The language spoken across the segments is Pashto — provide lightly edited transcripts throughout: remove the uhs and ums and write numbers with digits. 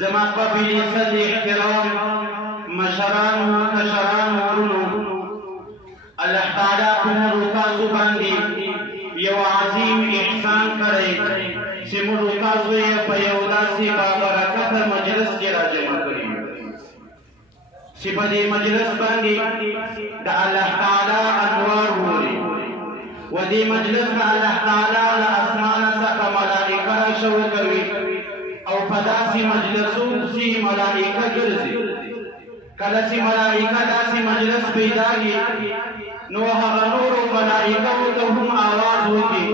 زما قبیلې صد احترام مشرانو کشرانو ورونو، الله تعالی په موږ تاسو باندې یو عظیم احسان کړی چې موږ تاسو یې په یو داسې بابرکته مجلس کې راجمع کړي چې په دې مجلس باندې د الله تعالی انوار ووري و دې مجلس ته الله تعالی له اسمانه څخه ملائکه راښودوي او په داسې مجلسو چې ملائکه ګرځي. کله چې ملائکه داسې مجلس پیدا کړي نو هغه نورو ملائکو ته هم آواز وکړي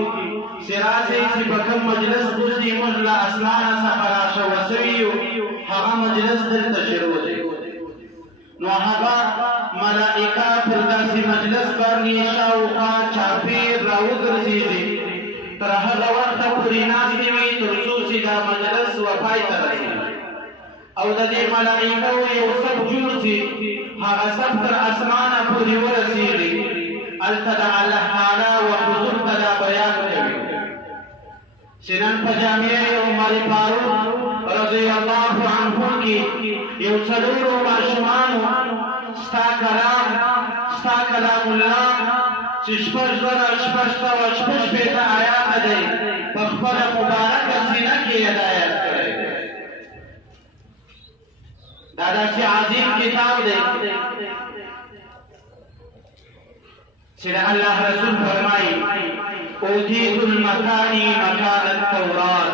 چې راسئ چې په کوم مجلس چې موږ له اسمانه څخه راښوه سوي یو هغه مجلس دلته شروع دی. نو هغه ملائکه پر داسې مجلس باندې شاوخوا چاپېر راوګرځېږي تر هغه وخته پورې ناستې وي تر څو چې دا مجلس وپای ته رسېږي او د دې ملائکو یو صف جوړ شي هغه صف تر اسمانه پورې ورسېږي. هلته د الله تعالی و حضور ته دا بیان کوي چې نن په جامع عمر فاروق رضی الله عنه کې یو څلورو ماشومانو ستا کلام الله چې شپږ زره شپږ سوه شپږ شپېته آیاته دی په خپله مبارکه سینه کې هدایت کړی. دا داسې عظیم کتاب دی چې د الله رسول فرمایي اوتیت المکانی مکان التورات.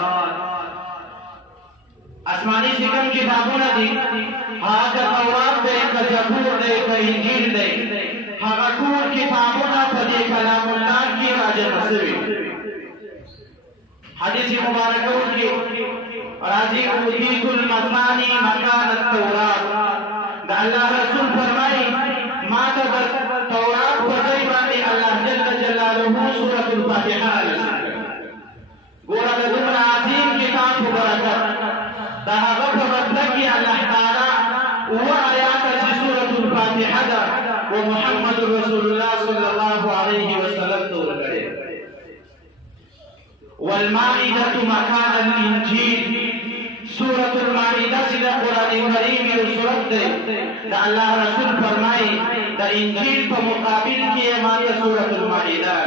آسمانی چې کوم کتابونه دي هغه تورات دی که زبور دی که انجیل دی هغه ټول کتابونه په دې کلام الله کې راجمع شوي. حدیث مبارکه کې راځي اوتیت المکانی مکان التورات. د الله رسول فرمایي ما ته تورات په ځای باندې الله جل جلاله سورة الفاتحه نازل کړه. ګوره د دومره عظیم کتاب په برکت د هغه په بدله کې الله تعالی اووه آیاته چې سورة الفاتحه ده و محمد رسول الله صلی الله علیه وسلم ته ورکړې. والمائدة مکان الانجیل. سورة المائده چې د قرآن کریم یو سورت دی د الله رسول فرمایي د انجیل په مقابل کې ماته سورة المائده.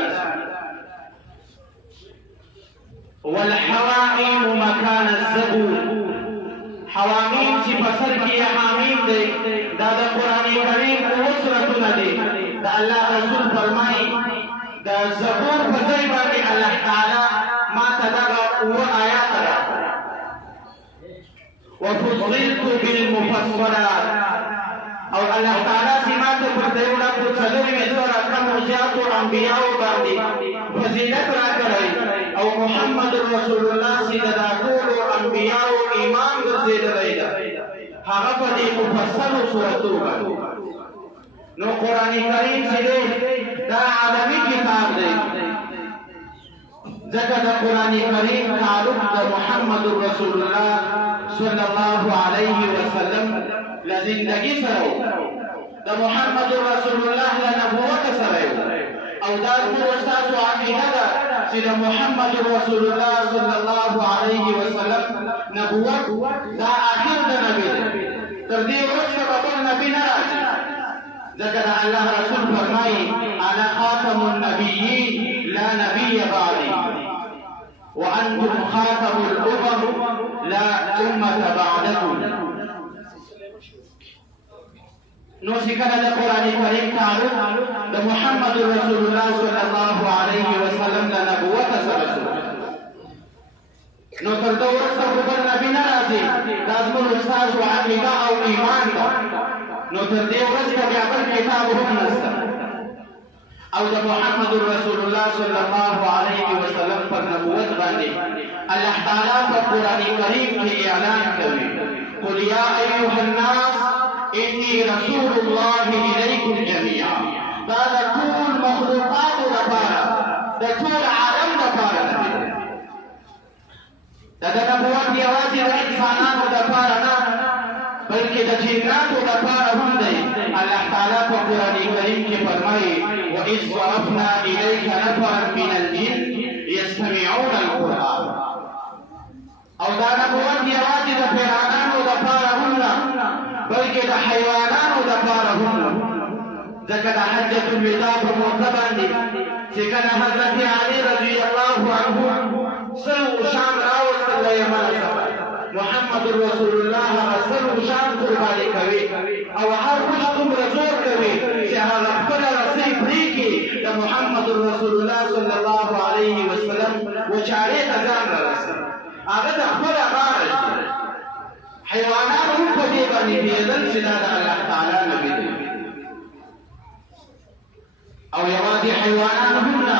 والحوامیم مکان الزبور. حوامیم چې په سر کې یې حامیم دی دا د قرآن کریم اووه سورتونه دي. د الله رسول فرمایي د زبور په ځای باندې الله تعالی ماته دغه اووه آیات راکړل. وفضلت بالمفصلات. او الله تعالی چې ماته پر دې وړاندې څلوروي زره کم زیاتو انبیاو باندې فضیلت راکړی او محمد رسول الله چې د دا ټولو انبیاو امام ګرځېدلی ده هغه په دې مفصلو صورتو باندې. نو قرآن کریم چې دی دا عالمي کتاب دی ځکه د قرآن کریم تعلق د محمد رسول الله صلی الله علیه وسلم له زندګي سره و د محمد رسول الله له نبوت سره او دا زموږ ستاسو عقیده ده چې د محمد رسول الله صلی الله علیه وسلم نبوت دا آخر د نبي دی تر دې وروسته به بل نبي نه راځي ځکه د الله رسول فرمایي انا خاتم النبیین لا نبی بعدی وانتم خاتم الامم لا امة بعدكم. نو چې کله د قرآن کریم تعلق د محمد رسول الله صلی الله علیه وسلم د نبوت سره شو نو تر ده وروسته خو بل نبي نه راځي دا زموږ ستاسو عقیده او ایمان ده. نو تر دې وروسته بیا بل کتاب هم نشته او د محمد رسول الله صلی الله علیه وسلم پر نبوت باندې الله تعالی په قرآن کریم کې اعلان کوي قل یا ایها الناس انی رسول الله الیکم جميعا. دا د ټول مخلوقاتو لپاره د ټول عالم لپاره دی. دا د نبوت یوازې د انسانانو لپاره نه بلکې د جناتو لپاره هم دی. الله تعالی په قرآن کریم کې فرمایي وإذ صرفنا إليك نفرا من الجن يستمعون القرآن. او دا نبوت یوازې د پیغمبرانو حیوانانو دپاره هم ځکه د حجة الوداع په موقع باندې چې کله حضرت علي رضی الله عنه سل اوښان راوستل له یمن څخه محمد رسول الله هغه سل اوښان قرباني کوي او هر اوښ دومره زور کوي چې هغه خپله رسۍ پرېږدي د محمد رسول الله صلی الله علیه وسلم وچاړې ته ځان رارسوي هغه د خپله غاړه حیوانات هم په دې باندې پوهېدل چې دا د الله تعالی نبي دی او یوازې حیوانات هم نه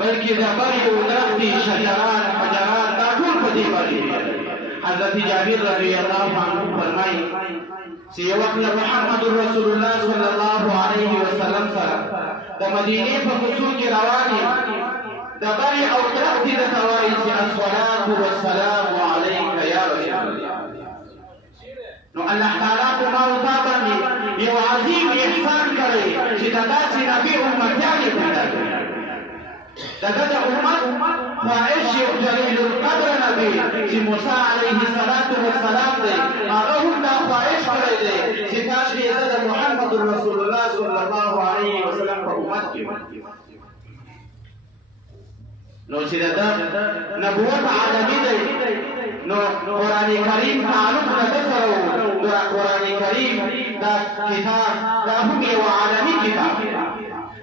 بلکې د بریو درختې شجرات حجرات دا ټول په دې باندې پوهېدل حضرت جابر رضی الله عنه فرمایي چې یو وخت له محمد رسول الله صلی الله علیه وسلم سره د مدینې په کوڅو کې روان یم د بري او درختې درته وایي چې الصلاة والسلام علیک یا رسول الله نو الله تعالی په ما او تا باندې یو عظیم احسان کړی چې د داسې نبي امتیان یې پیدا کړي د ده د امت خواهش یو جلیل القدر نبي چې موسی علیه الصلاة والسلام دی هغه هم دا خواهش کړی دی چې کاشکې زه د محمد رسول الله صلی الله علیه وسلم په امت کې نو چې د ده نبوت عالمي دی نو قرآن کریم تعلق د ده سره و قرآن کریم دا کتاب دا هم یو عالمي کتاب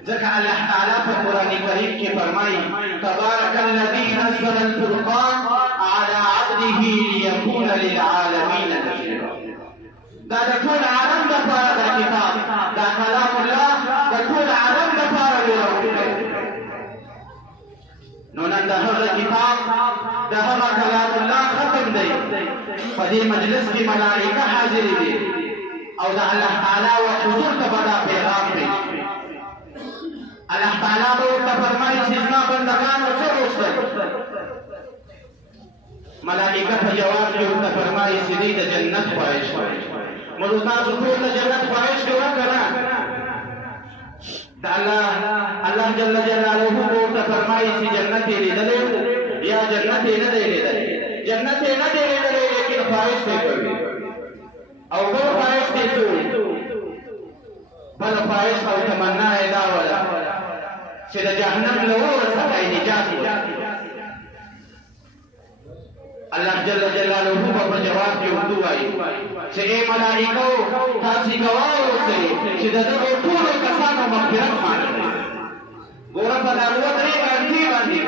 ذكر الله تعالى في القرآن الكريم كيف فرمائي تبارك الذي نزل الفرقان على عبده ليكون للعالمين نذيرا دا ټول عالم دپاره دا کتاب دا کلام الله دا ټول عالم دپاره ویلوونکی نو نن د هغه کتاب د هغه کلام الله ختم دی په دې مجلس کې ملائکه حاضر دي او د الله تعالی و حضور ته به دا پیغام دی الله تعالی به ورته فرمایي چې زما بندګانو څه وغوښتل ملائکه په جواب کې ورته فرمایي چې دوی د جنت خواهش کوي موږ تاسو ټول د جنت خواهش کوو که نه د الله جل جلاله به ورته فرمایي چې جنت یې لیدلی یا جنت یې نه دی لیدلی جنت یې نه دی لیدلی لیکن خواهش یې کوي او بل خواهش یې څه بل خواهش او تمنا یې دا وله چې د جهنم له اور څخه یې نجات ورکړي الله جل جلاله په جواب کې ورته وایي چې ای ملائکو تاسې ګواه اوسئ چې د دغو ټولو کسانو مغفرت مانه ګوره په دغو درې غلطۍ باندې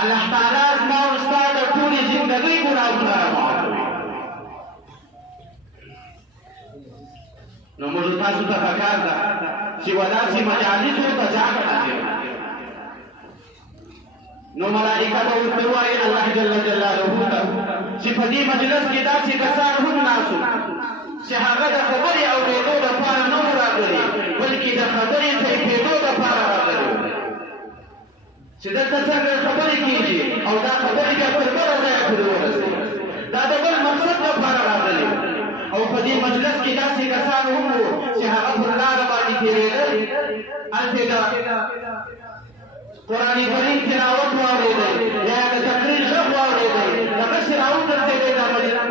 الله تعالی زما او ستا د ټولې زندګۍ ګناهونه رامعافوي نو موږ تاسو ته پکار ده چې وداسې مجالسو ته ځان حاضر نو ملائکه به ورته وایي الله جل جلاله ته چې په دې مجلس کې داسې کسان هم ناست وو چې هغه د خبرې اورېدو دپاره نه وو راغلي بلکې د خبرې تایپېدو دپاره راغلي وو چې دلته څنګه خبرې کېږي او دا خبرې بیا تر بله ځایه پورې ورسوي دا د بل مقصد دپاره راغلي وو او په دې مجلس کې داسې کسان هم وو چې هغه پر لاره باندې تېرېدل هلته د قرآن کریم تلاوت واورېدی یا د تقریر غږ واورېدی دغسې راوګرځېدی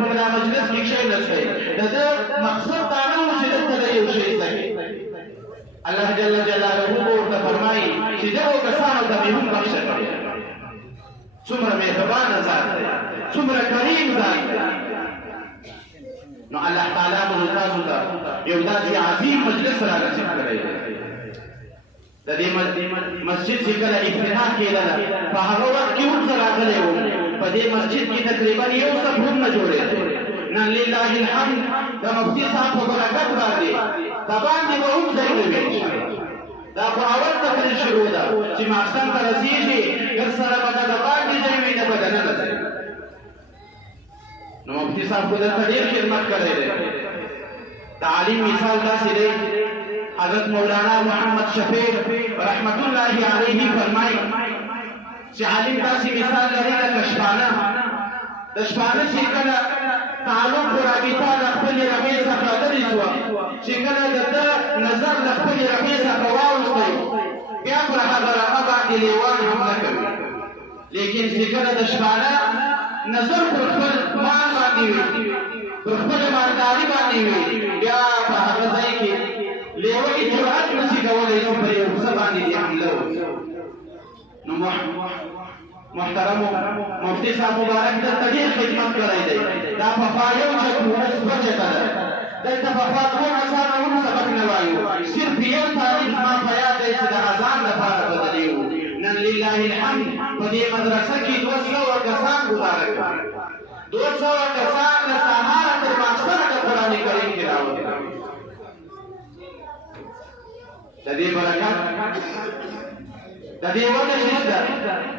په دا مجلس کې کښېنستی د ده مقصد دا نه و چې دلته د یو شی زده کړي الله جل جلاله به ورته فرمایي چې دغو کسانو ته مې هم بخښه کړې څومره مهربانه ذات دی څومره کریم ذات دی نو الله تعالی به تاسو ته یو داسې عظیم مجلس را نصیب کړی دی د دې مسجد چې کله افتتاح کېدله په هغه وخت کې هم زه راغلی وم په دې مسجد کې تقریبا یو صف هم نه جوړېده نن لله الحمد د مفتي صاحب په برکت باندې د باندې به هم ځای نه وي دا خو اول تقریر شروع ده چې ماښام ته رسېږي درسره به د باندې ځای وي نه به دننه ځای نو مفتي صاحب خو دلته ډېر خدمت کړی دی د عالم مثال داسې دی حضرت مولانا محمد شفیع رحمت الله علیه فرمایي چې عالم داسې مثال لري لکه شپانه د شپانه چې کله تعلق و رابطه له خپلې رمې څخه لرې شوه چې کله د ده نظر له خپلې رمې څخه واوښتی بیا پر هغه رمه باندې لیوان هم نه کوي لیکن چې کله د شپانه نظر پر خپل مال باندې وي پر خپله مالداري باندې وي باندې دې حمله وکړه. نو محترمو مفتي صاحب مبارک دلته ډېر خدمت کړی دی. دا پخوا یو چک و، اوس دوه چکه ده. دلته پخوا 2 کسانو هم سبق نه وایو، صرف یو تعلیم زما په یاد دی چې د اذان لپاره بدلې وو. نن لله الحمد په دې مدرسه کې 200 کسان ګزاره کوي. 200 کسان له سهاره تر ماښامه د قرآن کریم تلاوت کوي. د دې برکت د دې وجه شته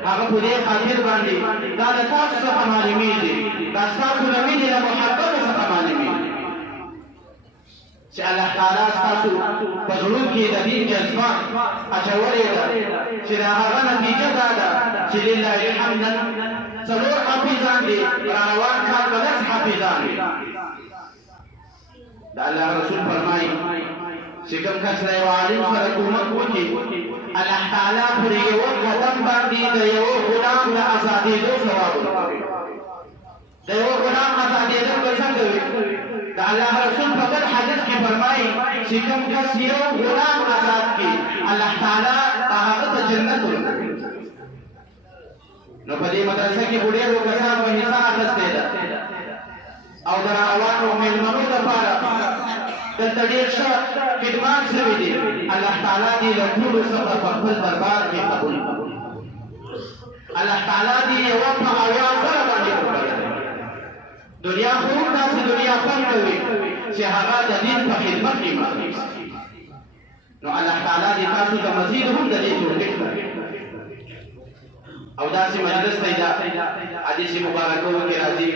هغه په دې خاطر باندې دا د تاسو څخه معلومیږي، دا ستاسو له مینې له محبت څخه معلومیږي چې الله تعالی ستاسو په زړونو کې د دین جذبه اچولې ده، چې د هغه نتیجه دا ده چې لله الحمد 4 حافظان دي، روان کال به 10 حافظان وي. د الله رسول فرمایي چې کوم کس له یو عالم سره کومک وکړي، الله تعالی پر یو قدم باندې د یو غلام د ازادېدو ثواب ورکوي. د یو غلام ازادېدل به څنګه وي؟ د الله رسول په بل حدیث کې فرمایي چې کوم کس یو غلام آزاد کړي، الله تعالی هغه ته جنت ورکوي. نو په دې مدرسه کې ډېرو کسانو حصه اخیستې ده او د روانو مېلمنو لپاره دلته ډېر ښه خدمات شوي دي. الله تعالی دې له ټولو څخه په خپل دربار کې قبول کړي. الله تعالی دې یوه په 80,000 باندې وکړي. دنیا خو داسې دنیا خوند کوي چې هغه د دین په خدمت کې مخکې. نو الله تعالی دې تاسو ته مزید هم د دې توفیق ورکړي. او داسې مجلس دی دا حدیث مبارکو کې راځي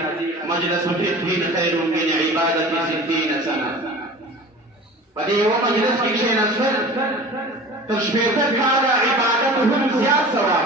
مجلس فقه خیر من عبادت 60 سنه. په دې یو مجلس کې کښېناستل تر 60 کاله عبادت هم زیات ثواب